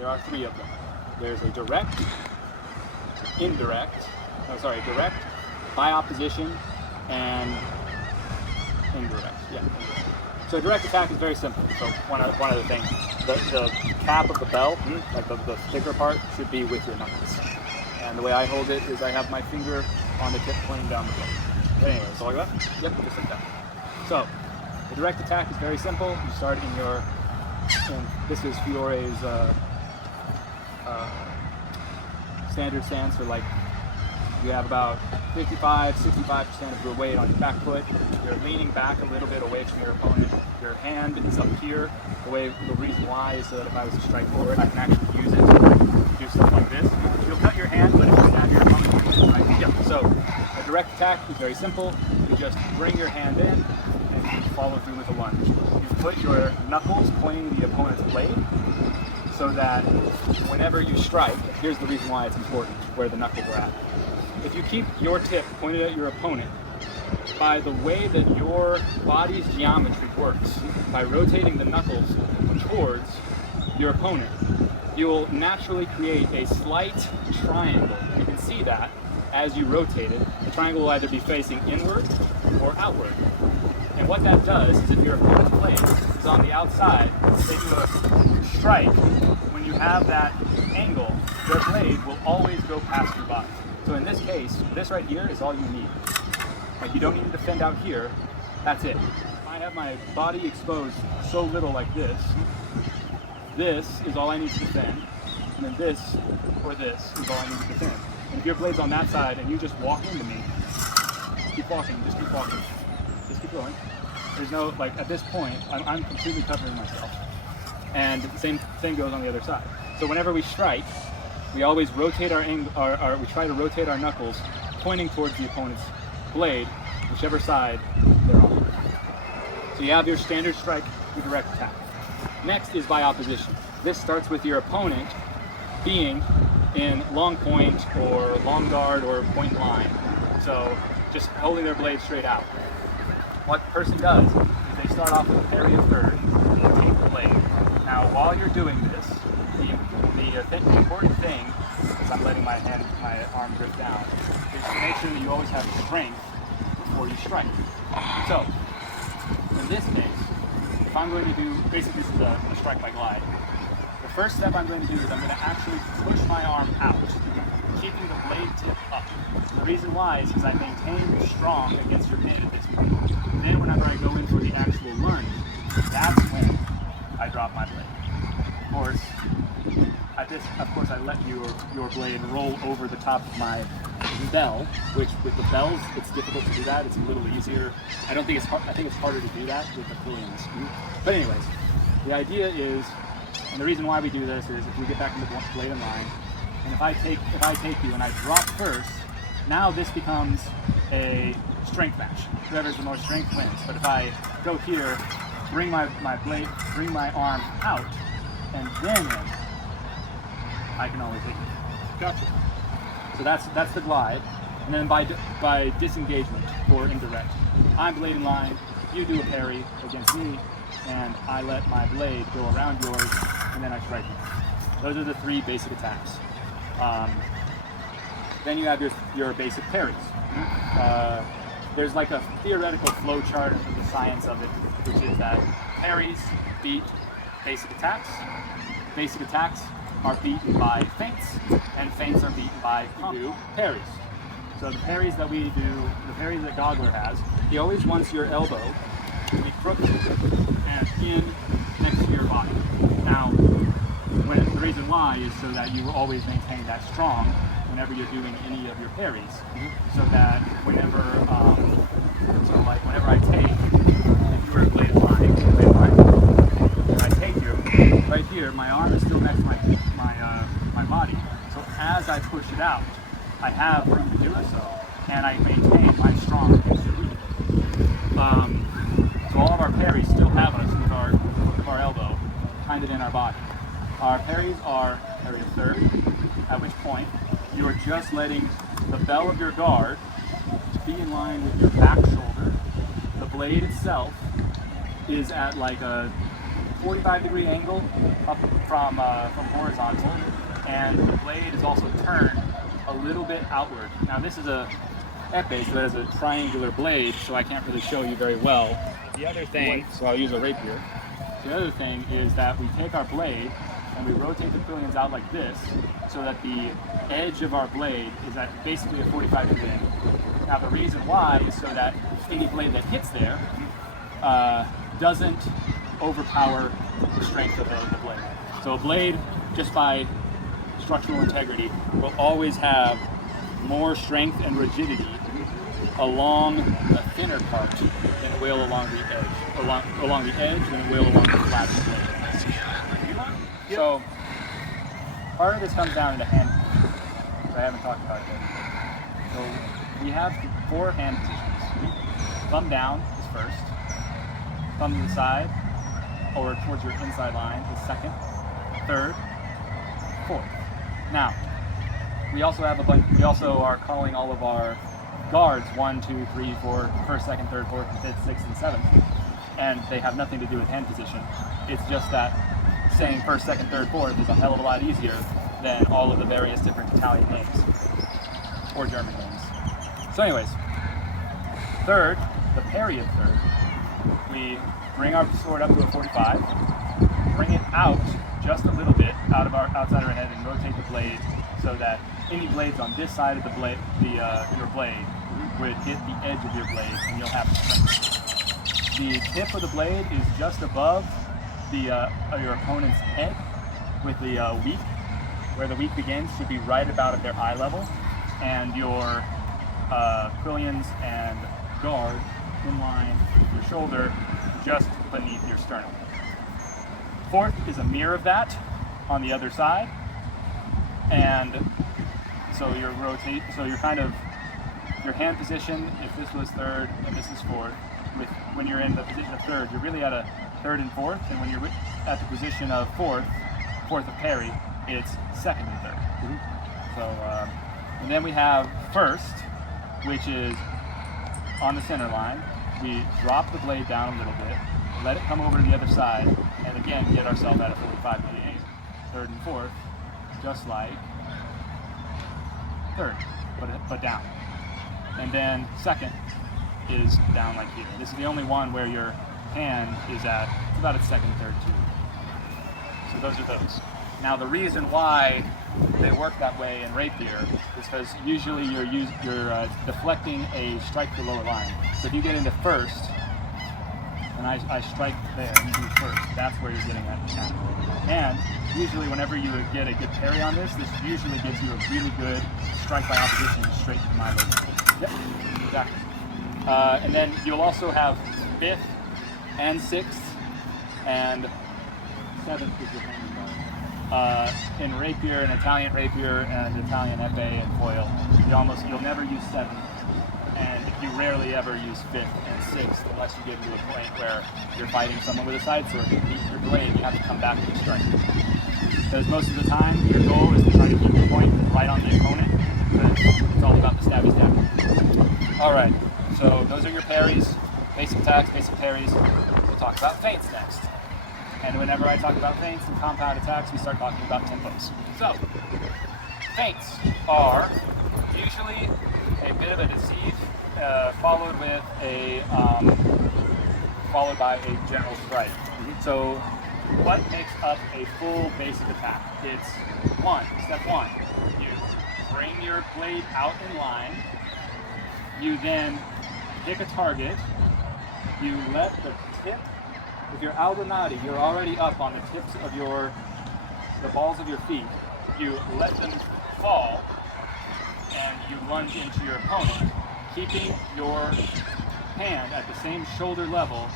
There are three of them. There's a direct, direct, by opposition, and indirect. Yeah. So direct attack is very simple. So one other thing, the cap of the bell, like the thicker part, should be with your knuckles. And the way I hold it is I have my finger on the tip pointing down the blade. But anyway, so like that? Yep, just like that. So the direct attack is very simple. You start in your, this is Fiore's standard stance, for like you have about 65% of your weight on your back foot. You're leaning back a little bit away from your opponent. Your hand is up here. The reason why is so that if I was to strike forward, I can actually use it to do stuff like this. You'll cut your hand, but if you stab your opponent, right? Yeah. So a direct attack is very simple. You just bring your hand in and you follow through with a lunge. You put your knuckles pointing the opponent's blade, so that whenever you strike, here's the reason why it's important, where the knuckles are at. If you keep your tip pointed at your opponent, by the way that your body's geometry works, by rotating the knuckles towards your opponent, you will naturally create a slight triangle. You can see that as you rotate it. The triangle will either be facing inward or outward. And what that does is if your opponent's blade is on the outside, they do a strike. When you have that angle, their blade will always go past your body. So in this case, this right here is all you need. Like, you don't need to defend out here, that's it. If I have my body exposed so little like this is all I need to defend, and then this or this is all I need to defend. And if your blade's on that side and you just walk into me, keep walking, just keep walking, just keep going. There's no, like, at this point, I'm completely covering myself. And the same thing goes on the other side. So whenever we strike, we always rotate we try to rotate our knuckles pointing towards the opponent's blade, whichever side they're on. So you have your standard strike, your direct attack. Next is by opposition. This starts with your opponent being in long point or long guard or point line. So just holding their blade straight out. What the person does is they start off with a parry of third and they take the blade. Now while you're doing this, the important thing, as I'm letting my arm drift down, is to make sure that you always have strength before you strike. So, in this case, if I'm going to do, basically this is a strike by glide. The first step I'm going to do is I'm going to actually push my arm out, keeping the blade tip up. The reason why is because I maintain strong against your mid at this point. Then whenever I go in for the actual lunge, that's when I drop my blade. Of course, I let your blade roll over the top of my bell, which with the bells, it's difficult to do that. It's a little easier. I think it's harder to do that with the pulleys. But anyways, the idea is, and the reason why we do this is if we get back into the blade in line, and if I take you and I drop first, now this becomes a strength match. Whoever's the most strength wins. But if I go here, bring my arm out, and then in, I can always hit you. Gotcha. So that's the glide. And then by disengagement or indirect, I'm blade in line, you do a parry against me, and I let my blade go around yours, and then I strike you. Those are the three basic attacks. Then you have your basic parries. There's like a theoretical flow chart of the science of it, which is that parries beat basic attacks. Basic attacks are beaten by feints, and feints are beaten by parries. So the parries that we do, the parries that Goggler has, he always wants your elbow to be crooked and in next to your body. Now, the reason why is so that you will always maintain that strong whenever you're doing any of your parries, so that whenever I take, if you were a blade line, and I take you right here, my arm is still next to my body. So as I push it out, I have room to do so, and I maintain my strong against your weak. So all of our parries still have us with our elbow kind of in our body. Our parries are parry of third, at which point you are just letting the bell of your guard be in line with your back shoulder. The blade itself is at like a 45-degree angle up from horizontal, and the blade is also turned a little bit outward. Now this is a epee, so that is a triangular blade, so I can't really show you very well. The other thing, so I'll use a rapier. The other thing is that we take our blade and we rotate the quillions out like this, so that the edge of our blade is at basically a 45-degree angle. Now the reason why is so that any blade that hits there doesn't overpower the strength of the blade. So a blade, just by structural integrity, will always have more strength and rigidity along the thinner part than it will along the edge. Along the edge than it will along the flat of the blade. So part of this comes down to hand positions, which I haven't talked about yet. So we have 4 hand positions. Thumb down is first. Thumb to the side or towards your inside line is second. Third. Fourth. Now, we also have a bunch. We also are calling all of our guards 1, 2, 3, 4, first, second, third, fourth, fifth, sixth, and seventh, and they have nothing to do with hand position. It's just that saying first, second, third, fourth is a hell of a lot easier than all of the various different Italian names or German names. So, anyways, third, the parry of third. We bring our sword up to a 45, bring it out just a little bit outside our head, and rotate the blade so that any blades on this side of the blade, your blade, would hit the edge of your blade, and you'll have strength. The tip of the blade is just above your opponent's head, with the weak. Where the weak begins should be right about at their eye level, and your quillions and guard in line with your shoulder, just beneath your sternum. Fourth is a mirror of that on the other side, and so your hand position, if this was third and this is fourth, when you're in the position of third, you're really at a third and fourth, and when you're at the position of fourth of parry, it's second and third. Mm-hmm. So, and then we have first, which is on the center line. We drop the blade down a little bit, let it come over to the other side, and again get ourselves at a 45-degree angle. Third and fourth, just like third, but down. And then second is down like here. This is the only one where your hand is at about its second, third, too. So those are those. Now the reason why they work that way in Rapier is because usually you're deflecting a strike to the lower line. So if you get into first, and I strike there, and you do first, that's where you're getting that attack. And usually whenever you get a good parry on this usually gives you a really good strike by opposition straight to my leg. Yep, exactly. And then you'll also have 5th and 6th and 7th is your hand guard. In Rapier, an Italian Rapier and Italian epee and foil, you'll never use 7th, and you rarely ever use 5th and 6th unless you get to a point where you're fighting someone with a side sword and you beat your blade, you have to come back to the strike. Because most of the time, your goal is to try to keep your point right on the opponent, because it's all about the stabby stab. Alright, so those are your parries, basic attacks, basic parries. We'll talk about feints next. And whenever I talk about feints and compound attacks, we start talking about tempos. So, feints are usually a bit of a deceive, followed by a general strike. Mm-hmm. So, what makes up a full basic attack? It's step one. You bring your blade out in line. You then pick a target. You let the tip. If you're Aldonati, you're already up on the tips of the balls of your feet. You let them fall, and you lunge into your opponent, keeping your hand at the same shoulder level.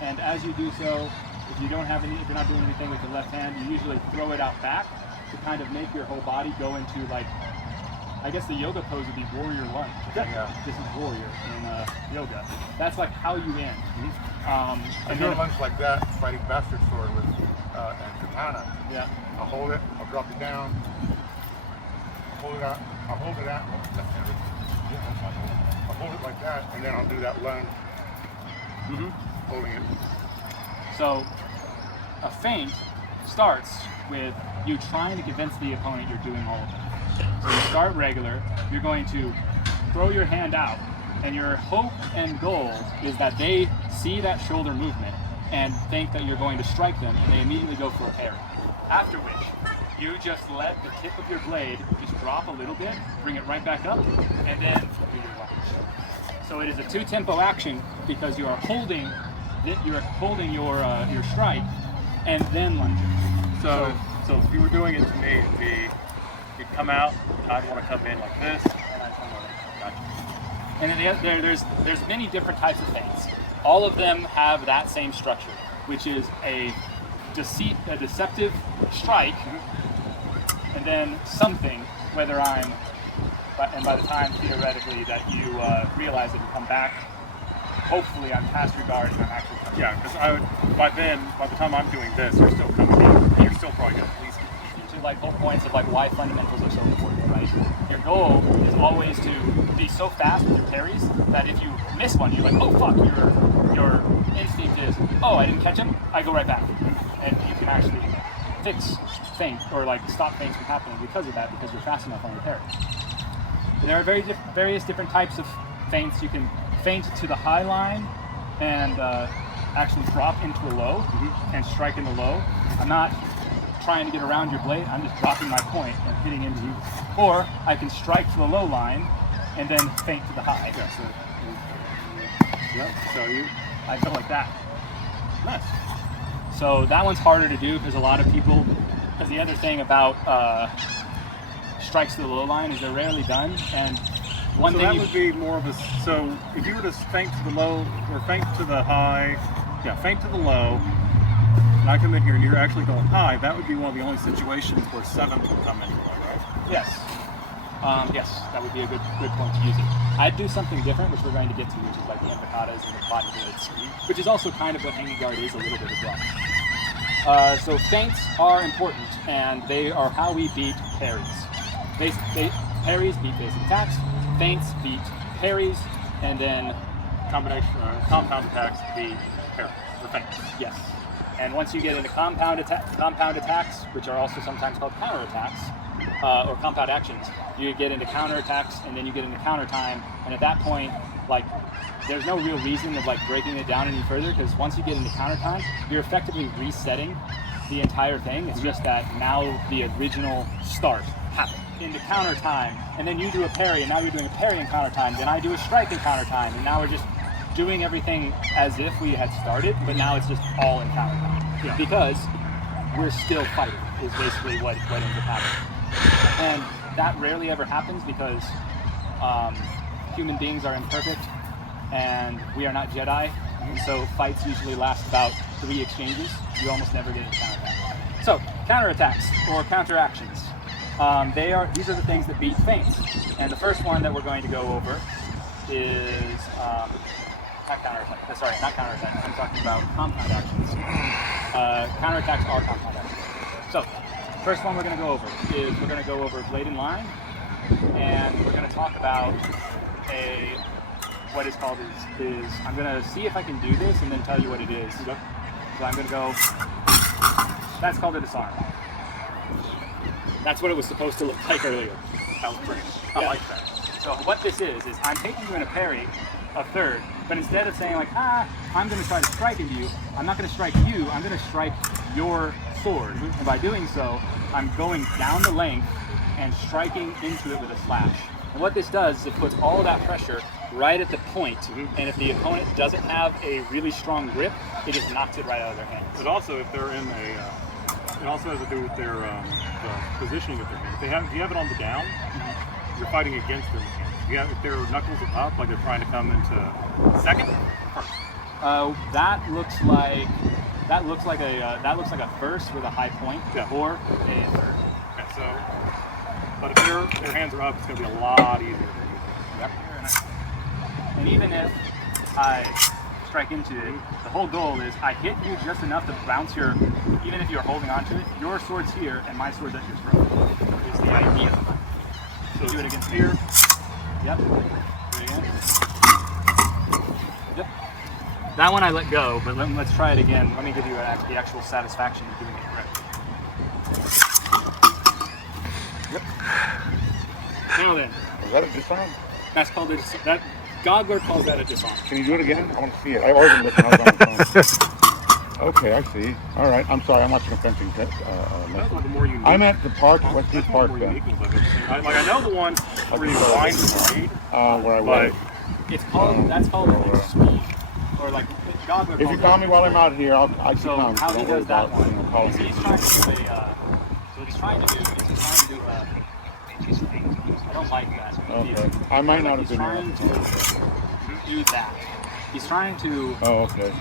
And as you do so, if you're not doing anything with the left hand, you usually throw it out back to kind of make your whole body go into, like, I guess the yoga pose would be warrior lunge. Yeah. This is warrior in yoga. That's like how you end. Mm-hmm. I do a lunge like that, fighting bastard sword with and katana. Yeah. I'll hold it, I'll drop it down, hold it out, I'll hold it out, I'll hold it like that, and then I'll do that lunge, holding it. So a feint starts with you trying to convince the opponent you're doing all of it. So you start regular, you're going to throw your hand out, and your hope and goal is that they see that shoulder movement and think that you're going to strike them, and they immediately go for a parry. After which, you just let the tip of your blade just drop a little bit, bring it right back up, and then do your lunge. So it is a two-tempo action because you are holding your strike and then lunging. So if you were doing it to me, it'd be you'd come out, I'd want to come in like this, and I'd come in. Gotcha. And then there's many different types of feints. All of them have that same structure, which is a deceptive strike, and then something, whether and by the time theoretically that you realize it and come back, hopefully I'm past your guard and I'm actually coming. Yeah, because by the time I'm doing this, you're still coming in, and you're still probably going to at least get to like whole points of like why fundamentals are so important, right? Your goal is always to be so fast with your parries that if you miss one, you're like, oh fuck, your instinct is, oh, I didn't catch him, I go right back. And you can actually fix feint or like stop feints from happening because of that, because you're fast enough on your parry. And there are various different types of feints. You can feint to the high line and actually drop into a low and strike in the low. I'm not trying to get around your blade, I'm just dropping my point and hitting into you. Or I can strike to the low line and then feint to the high. I go like that. nice. So that one's harder to do because a lot of people, because the other thing about strikes to the low line is they're rarely done. And one So thing that would be more of a, so if you were to feint to the low, or feint to the high, feint to the low, and I come in here and you're actually going high, that would be one of the only situations where 7th would come into play, right? Yes. Yes, that would be a good point to use it. I'd do something different, which we're going to get to, which is like the imbricatas and the body blades, which is also kind of what hanging guard is a little bit as well. So feints are important, and they are how we beat parries. Parries beat basic attacks, feints beat parries, and then compound attacks beat parries, or feints. Yes. And once you get into compound attacks, which are also sometimes called counterattacks, or compound actions, you get into counterattacks, and then you get into counter time, and at that point, like, there's no real reason of like breaking it down any further, because once you get into counter time, you're effectively resetting the entire thing. It's just that now the original start happened into counter time, and then you do a parry, and now you're doing a parry in counter time, then I do a strike in counter time, and now we're just doing everything as if we had started, but now it's just all in counter time. Because we're still fighting is basically what ends up happening. And that rarely ever happens because human beings are imperfect and we are not Jedi, and so fights usually last about 3 exchanges. You almost never get into counterattack. So counterattacks or counteractions, these are the things that beat feints. And the first one that we're going to go over is not counterattacks. I'm talking about compound actions. Counterattacks are compound actions. So first one we're going to go over is we're going to go over blade and line, and we're going to talk about what is called is I'm going to see if I can do this and then tell you what it is. So I'm going to go, that's called a disarm. That's what it was supposed to look like earlier. That was pretty. I like that. So what this is I'm taking you in a parry, a third, but instead of saying like, I'm going to try to strike into you, I'm not going to strike you, I'm going to strike your sword. And by doing so, I'm going down the length and striking into it with a slash. And what this does is it puts all of that pressure right at the point, and if the opponent doesn't have a really strong grip, it just knocks it right out of their hands. But also, if they're in it also has to do with their the positioning of their hand. If you have it on the down, you're fighting against them. If their knuckles are up, like they're trying to come into second, first. That looks like a first with a high point, or a third. Okay, so, but if their hands are up, it's going to be a lot easier. Yep. And even if I strike into it, the whole goal is I hit you just enough to bounce even if you're holding onto it, your sword's here and my sword's at your throat. Is the idea. So do it against here. Yep. Do it again. Yep. That one I let go, but let's try it again. Let me give you the actual satisfaction of doing it correctly. Yep. Now then. Is that a disarm? That's called a that Goggler calls that a disarm. Can you do it again? I want to see it. I already looked when I was on the phone. Okay, I see. All right. I'm sorry. I'm watching a fencing That's one of the more unique. I'm at the park, Westgate Park then. I know the one where you wind the blade. Where I was. It's called, that's called like speed. Or like, Goggler If you call me while I'm out here, I can so come. how he does that one Calling is me. he's trying to do a, so what he's trying to do is he's trying to do a, I don't like that. Okay. I might not have He's been trying to do that. He's trying to, Oh, okay.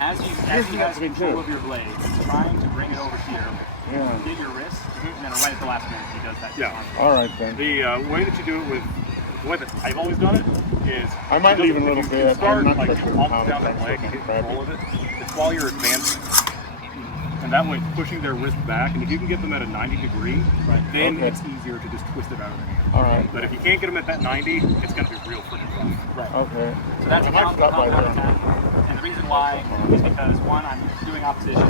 as he has control of your blade, he's trying to bring it over here, Yeah. get your wrist, and then right at the last minute he does that. Yeah. All right then. The way that you do it the way that I've always done it is I might leave in a little you bit. start I'm not like sure almost how down that that's leg and looking get control of it. It's while you're advancing. And that way it's pushing their wrist back, and if you can get them at a 90 degree, then Okay. it's easier to just twist it out of their hand. All right. But if you can't get them at that 90, it's going to be real freaking rough. Right. Okay. So that's a I might stop by compound there. attack. And the reason why is because, one, I'm doing opposition,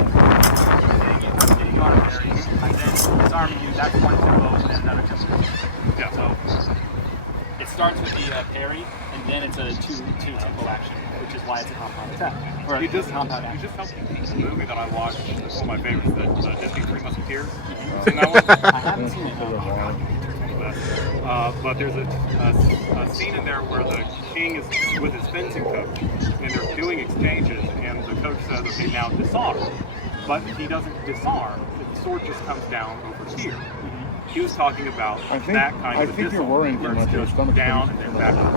getting you on a parry, I'm then disarming you, that's one tempo, and then another tempo. Yeah. So it starts with the parry, and then it's a two tempo action, which is why it's a compound attack. Or You just compound you action. just helped me. The movie that I watched, it's one of my favorites, the Disney Three Musketeers. Seen that one? I haven't seen it, no. But there's a scene in there where the king is with his fencing coach, and they're doing exchanges, and the coach says, okay, now disarm. But he doesn't disarm, the sword just comes down over here. He was talking about that kind of a think you're disarm, worrying where too it's much. Your just stomach's down getting and then back up.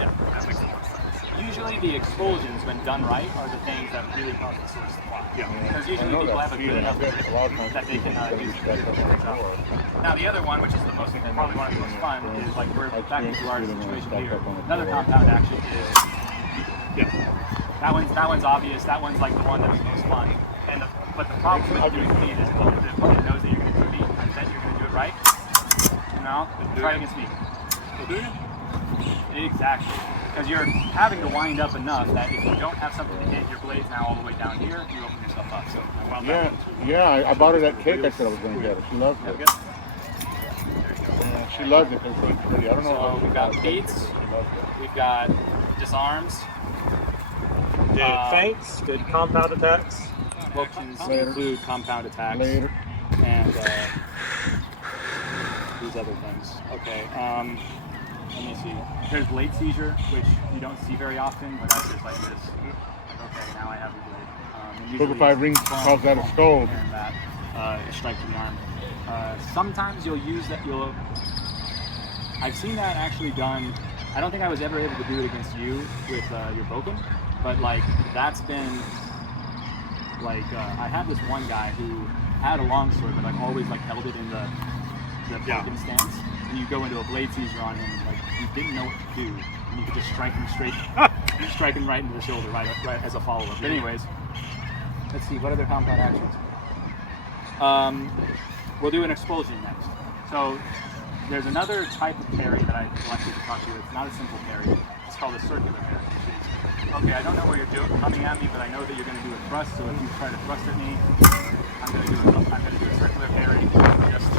Yeah. That makes more sense. Usually the expulsions, when done right, are the things that really cause the swords to fly. Yeah. Because usually I know people that have a good feeling. enough I bet grip a lot of times that they can people use just it. got that on the floor. Now the other one, which is the most, probably one of the most fun, is like we're back into our situation here. Another compound action is, that one's obvious. That one's like the one that's the most fun. But the problem with doing speed is the opponent knows that you're going to do speed, and then you're going to do it right. No, try against me. Exactly. Because you're having to wind up enough that if you don't have something to hit, your blade's now all the way down here, you open yourself up. So I wound that one too. Yeah, I bought her that cake I said I was going to get her. She loved it. Good. Yeah, she loved it. It was really pretty. I don't know. So we've got beats, we've got disarms, Did feints? Did compound attacks? expulsions Later. include compound attacks, Later. and these other things. Okay, let me see. There's blade seizure, which you don't see very often, but that's just like this. Like, okay, now I have the blade. And usually Book of Five Rings it's boom, calls that a boom, scold. And that strike to the arm. Sometimes you'll use that. I've seen that actually done. I don't think I was ever able to do it against you with your bokum, but like that's been like I had this one guy who had a longsword, but like always like held it in the bokum stance, and you go into a blade seizure on him, and like you didn't know what to do, and you could just strike him straight, strike him right into the shoulder, right as a follow-up. But anyways, let's see what other compound actions. We'll do an expulsion next. So there's another type of parry that I elected to talk to you. It's not a simple parry. It's called a circular parry. Okay, I don't know where you're coming at me, but I know that you're going to do a thrust. So if you try to thrust at me, I'm going to do a circular parry. Just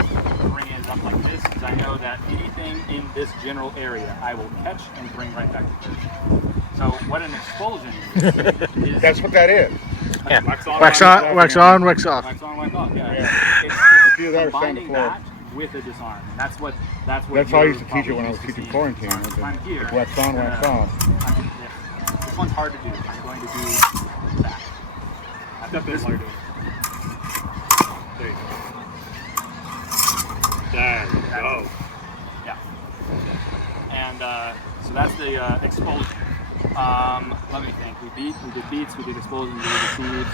bring it up like this, because I know that anything in this general area, I will catch and bring right back to first. So what an expulsion is That's what that is. Yeah. Wax on, Wax on, wax on, wax off. wax on, wax off. Yeah. Yeah. It's do that or stand combining the floor. that with a disarm. That's what. That's That's how I you're used to teach it when I was probably teaching used to quarantine. seeing. So I'm here. Wax on, wax off. This one's hard to do. I'm going to do that. I've got this one. There you go. There you go. Yeah. And so that's the expulsion. Let me think. We did beats, we did expulsions, we did deceives.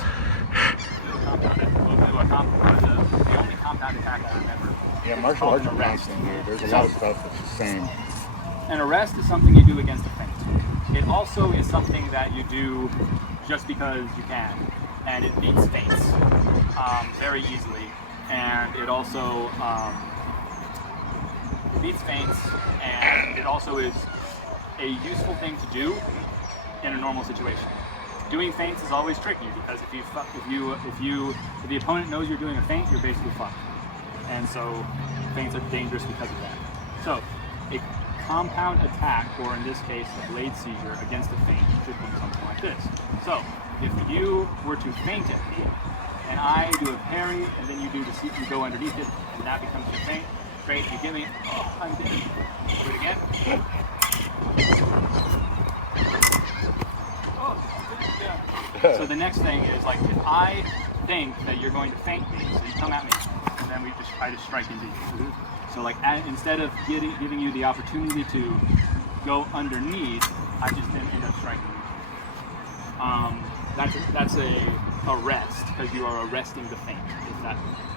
We'll do a compound. The only compound attack I remember. Yeah, is martial called arts an are arrest. constant here. There's a lot of stuff that's the same. An arrest is something you do against a feint. It also is something that you do just because you can, and it beats feints very easily. And it also beats feints, and it also is a useful thing to do in a normal situation. doing feints is always tricky because if the opponent knows you're doing a feint, you're basically fucked. And so feints are dangerous because of that. So a compound attack, or in this case a blade seizure against a feint, should be something like this. So if you were to feint at me, and I do a parry, and then you go underneath it, and that becomes a feint. Great, you give me, oh, I'm dead. Do it again. Oh, yeah. So the next thing is like, if I think that you're going to feint me, so you come at me, and then we just try to strike into you. So like, instead of giving you the opportunity to go underneath, I just then end up striking you. That's a arrest, because you are arresting the feint.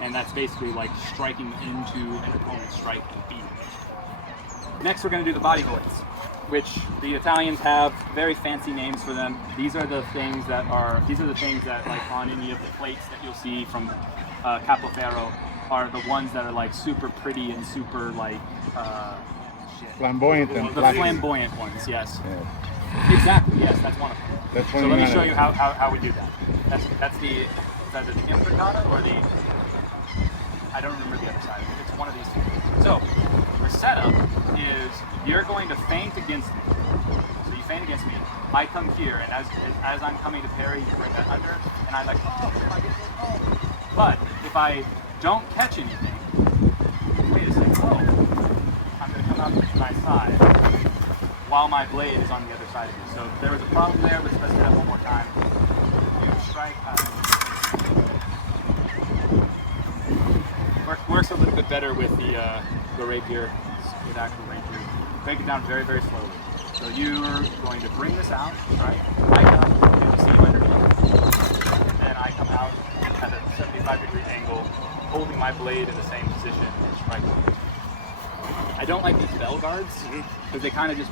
And that's basically like striking into an opponent's strike and beating it. Next, we're going to do the body voids, which the Italians have very fancy names for them. These are the things that like on any of the plates that you'll see from Capoferro are the ones that are like super pretty and super like Flamboyant. The flamboyant ones, yes. Yeah. Exactly, yes, that's one of them. So let me show you how we do that. That's the either the imprecata or the, I don't remember the other side. It's one of these two. So the setup is you're going to feint against me. So you feint against me. I come here, and as I'm coming to parry, you bring that under, and I'm like, oh, I get it, oh. But if I don't catch anything, wait a second, oh, I'm going to come out to my side while my blade is on the other side of you. So if there was a problem there, let's test that one more time. You strike. Works a little bit better with the rapier, with actual rapier. Break it down very, very slowly. So you're going to bring this out, right? I come, you just see you underneath. And then I come out at a 75-degree angle, holding my blade in the same position and striking. I don't like these bell guards because they kind of just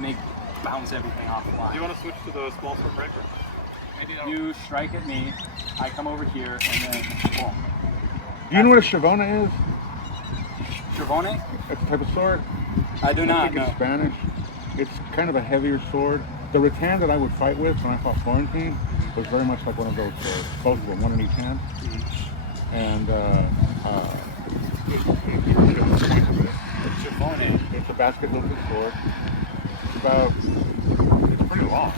bounce everything off the line. Do you want to switch to the small sword breaker? You strike at me, I come over here, and then boom. Do you know what a Schiavone is? Schiavone? It's a type of sword. I do not know. It's Spanish. It's kind of a heavier sword. The rattan that I would fight with when I fought Florentine was very much like one of those, both of them, one in each hand. And Schiavone. It's a basket-hilted sword. It's pretty long.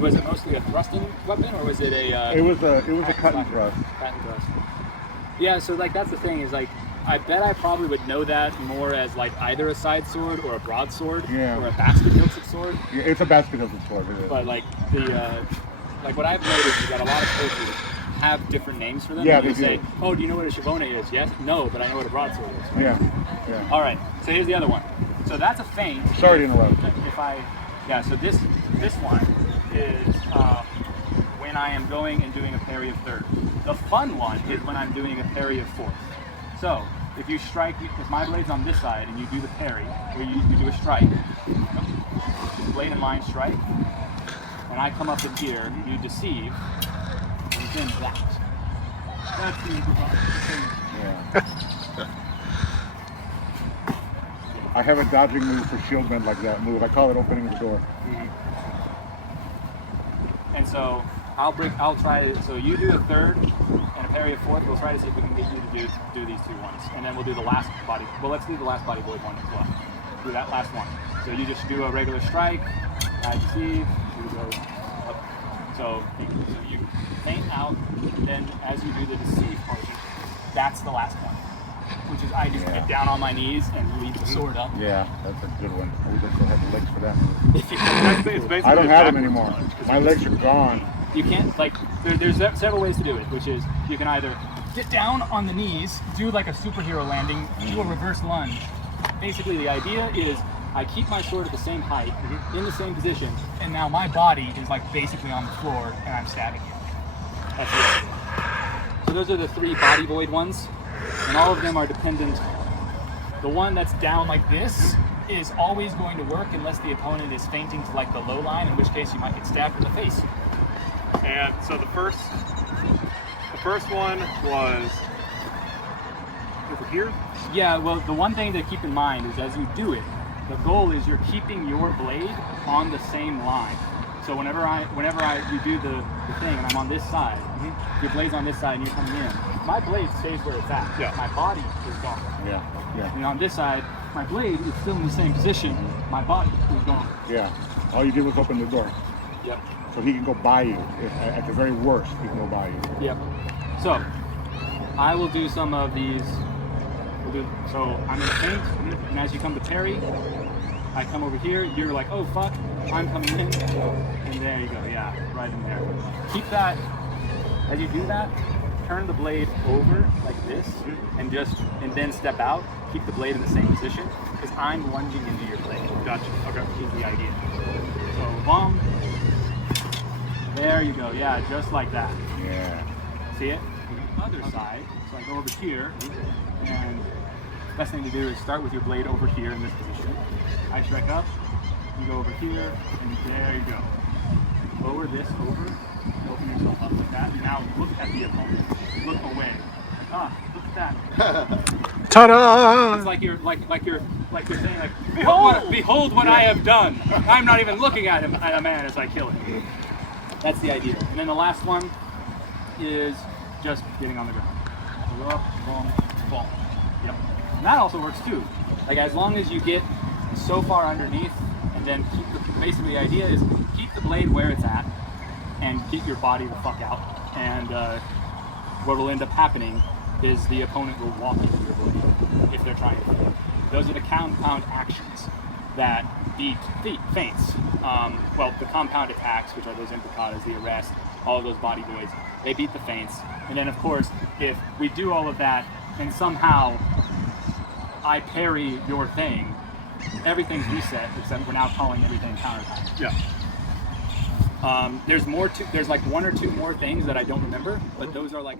Was it mostly a thrusting weapon, or was it a? It was a cut and thrust. Cut and thrust. Yeah, so like that's the thing is like I bet I probably would know that more as like either a side sword or a broadsword or a basket-hilted sword. Yeah, it's a basket-hilted sword. It is. But like the like what I've noticed is that a lot of coaches have different names for them. Yeah, they do. say, "Oh, do you know what a Schiavone is?" Yes. No, but I know what a broadsword is. Right? Yeah. All right. So here's the other one. So that's a feint. Sorry to interrupt. So this one is when I am going and doing a parry of third. The fun one is when I'm doing a parry of fourth. So if you strike, if my blade's on this side and you do the parry, or you do a strike, blade and line strike, and I come up in here, you deceive, and then that. That's the Yeah. I have a dodging move for shieldmen like that move. I call it opening the door. And so I'll try to, so you do a third and a parry of fourth. We'll try to see if we can get you to do these two ones. And then we'll do the last body, well, let's do the last body void one as well. Do that last one. So you just do a regular strike, I deceive, you go up. So you feint out, and then as you do the deceive portion, that's the last one. Which is I just get down on my knees and lead the sword up. Yeah, that's a good one. We just don't have the legs for that. It's basically I don't have them anymore. My legs are gone. You can't, like, there's several ways to do it, which is you can either get down on the knees, do like a superhero landing, do a reverse lunge. Basically, the idea is I keep my sword at the same height, in the same position, and now my body is like basically on the floor and I'm stabbing you. That's the idea. So those are the three body void ones, and all of them are dependent. The one that's down like this is always going to work unless the opponent is feinting to like the low line, in which case you might get stabbed in the face. And so the first one was over here? Yeah, well, the one thing to keep in mind is as you do it, the goal is you're keeping your blade on the same line. So whenever you do the thing and I'm on this side, your blade's on this side and you're coming in, my blade stays where it's at. Yeah. My body is gone. Yeah, yeah. And on this side, my blade is still in the same position. My body is gone. Yeah. All you did was open the door. Yep. So he can go by you. At the very worst, he can go by you. Yep. So I will do some of these. So I'm going to feint, and as you come to parry, I come over here. You're like, oh fuck, I'm coming in, and there you go. Yeah, right in there. Keep that. As you do that, turn the blade over like this, and then step out. Keep the blade in the same position, because I'm lunging into your blade. Gotcha. Okay. Is the idea. So bomb. There you go. Yeah, just like that. Yeah. See it? Other side. So I go over here, and the best thing to do is start with your blade over here in this position. I strike up, you go over here, and there you go. Lower this over, open yourself up like that. Now look at the opponent. Look away. Ah, look at that. Ta-da! It's like you're saying like, behold what I have done. I'm not even looking at a man as I kill him. That's the idea. And then the last one is just getting on the ground. Go up, boom, boom. Yep. And that also works too. Like as long as you get so far underneath, and then basically the idea is keep the blade where it's at, and keep your body the fuck out. And what will end up happening is the opponent will walk into your blade if they're trying to fight. Those are the compound actions that beat feints. Well, the compound attacks, which are those imbricatas, the arrest, all of those body boys, they beat the feints. And then, of course, if we do all of that and somehow I parry your thing, everything's reset, except we're now calling everything counterattack. Yeah. There's like one or two more things that I don't remember, but those are like